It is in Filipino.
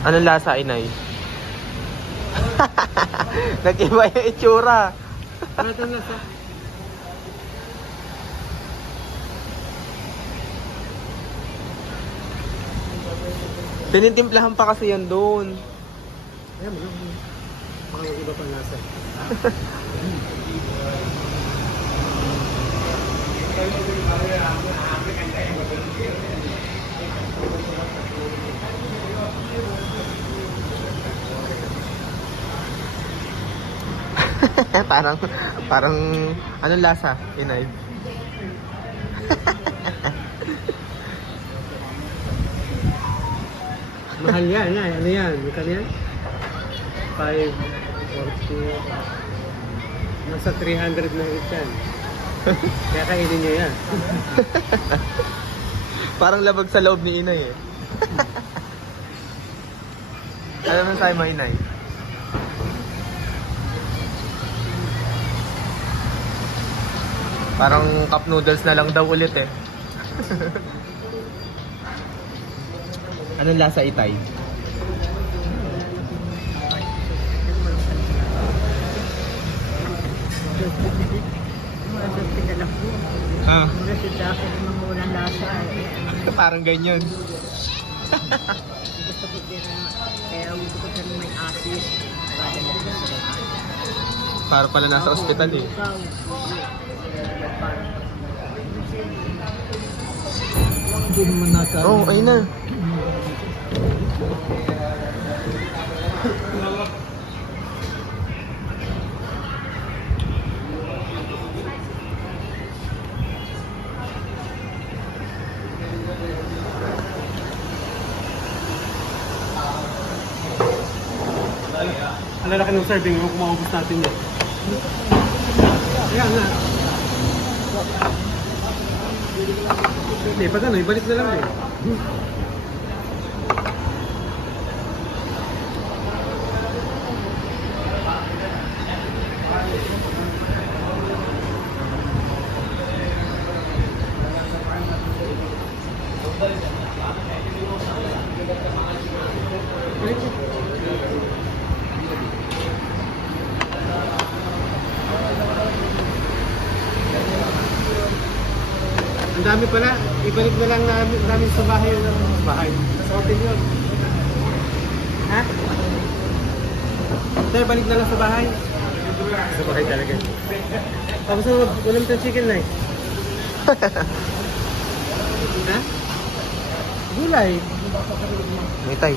Anong lasa, inay? Nag-iba yung itsura. Ano itong lasa? Tinitimplahan pa kasi yan doon. Ayan mo lang. Mga iba pang lasa. parang anong lasa, inay? Mahal yan, ay. Ano yan? Magkano yan? 540. Nasa 300 na hit yan. Kaya kainin nyo yan. Parang labag sa loob ni inay eh. Alam mo sa'yo mo, inay? Parang cup noodles na lang daw ulit eh. Anong lasa, itay? Ah, parang ganyan. Para pala nasa ospital eh. Hindi naman nasa... Oh, ayun na. Ang lalaki ng serving kung maubos natin yan. Kaya nga. Hindi, pag ano, ibalik na lang eh. Ang dami pala, ibalik na lang namin sa bahay yun. Sa bahay. Sa hotel yun. Ha? Tayo, balik na lang sa bahay. Sa bahay talaga. Tapos walang ng chicken na eh. Ha? Gulay. May tay.